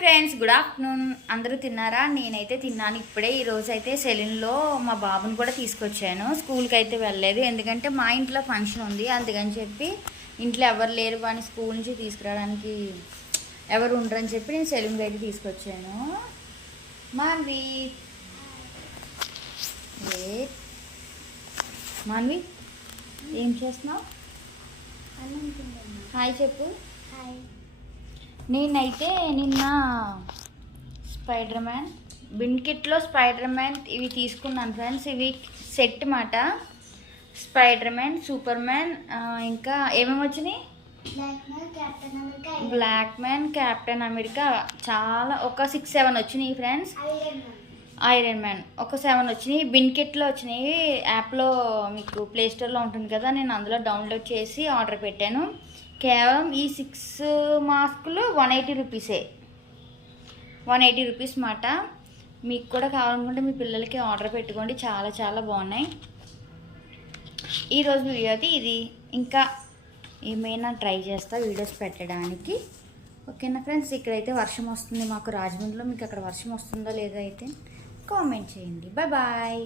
Friends, good afternoon. అందరూ తిన్నారా? నేనైతే తిన్నాను ఇప్పుడే. ఈరోజు అయితే సెలూన్లో మా బాబుని కూడా తీసుకొచ్చాను. స్కూల్కి అయితే వెళ్ళలేదు, ఎందుకంటే మా ఇంట్లో ఫంక్షన్ ఉంది. అందుకని చెప్పి ఇంట్లో ఎవరు లేరు, వాడిని స్కూల్ నుంచి తీసుకురావడానికి ఎవరు ఉండరని చెప్పి నేను సెలూన్కి అయితే తీసుకొచ్చాను. మాన్వి మాన్వి ఏం చేస్తున్నావు? హాయ్ చెప్పు. నేనైతే నిన్న స్పైడర్ మ్యాన్ బిన్కిట్లో స్పైడర్ మ్యాన్ ఇవి తీసుకున్నాను ఫ్రెండ్స్. ఇవి సెట్ మాట. స్పైడర్ మ్యాన్, సూపర్ మ్యాన్, ఇంకా ఏమేమి వచ్చినాయి? బ్లాక్ మ్యాన్, కెప్టెన్ అమెరికా, చాలా ఒక 6-7 వచ్చినాయి ఫ్రెండ్స్. ఐరన్ మ్యాన్ ఒక 7 వచ్చినాయి. బిన్కిట్లో వచ్చినాయి. యాప్లో మీకు ప్లేస్టోర్లో ఉంటుంది కదా, నేను అందులో డౌన్లోడ్ చేసి ఆర్డర్ పెట్టాను. కేవలం ఈ 6 మాస్కులు 180 రూపీసే. 180 రూపీస్ మాట. మీకు కూడా కావాలనుకుంటే మీ పిల్లలకి ఆర్డర్ పెట్టుకోండి, చాలా చాలా బాగున్నాయి. ఈరోజు వీడియో అయితే ఇది. ఇంకా ఏమైనా ట్రై చేస్తా వీడియోస్ పెట్టడానికి. ఓకేనా ఫ్రెండ్స్? ఇక్కడైతే వర్షం వస్తుంది మాకు రాజమండ్రిలో. మీకు అక్కడ వర్షం వస్తుందో లేదో అయితే కామెంట్ చేయండి. Bye bye.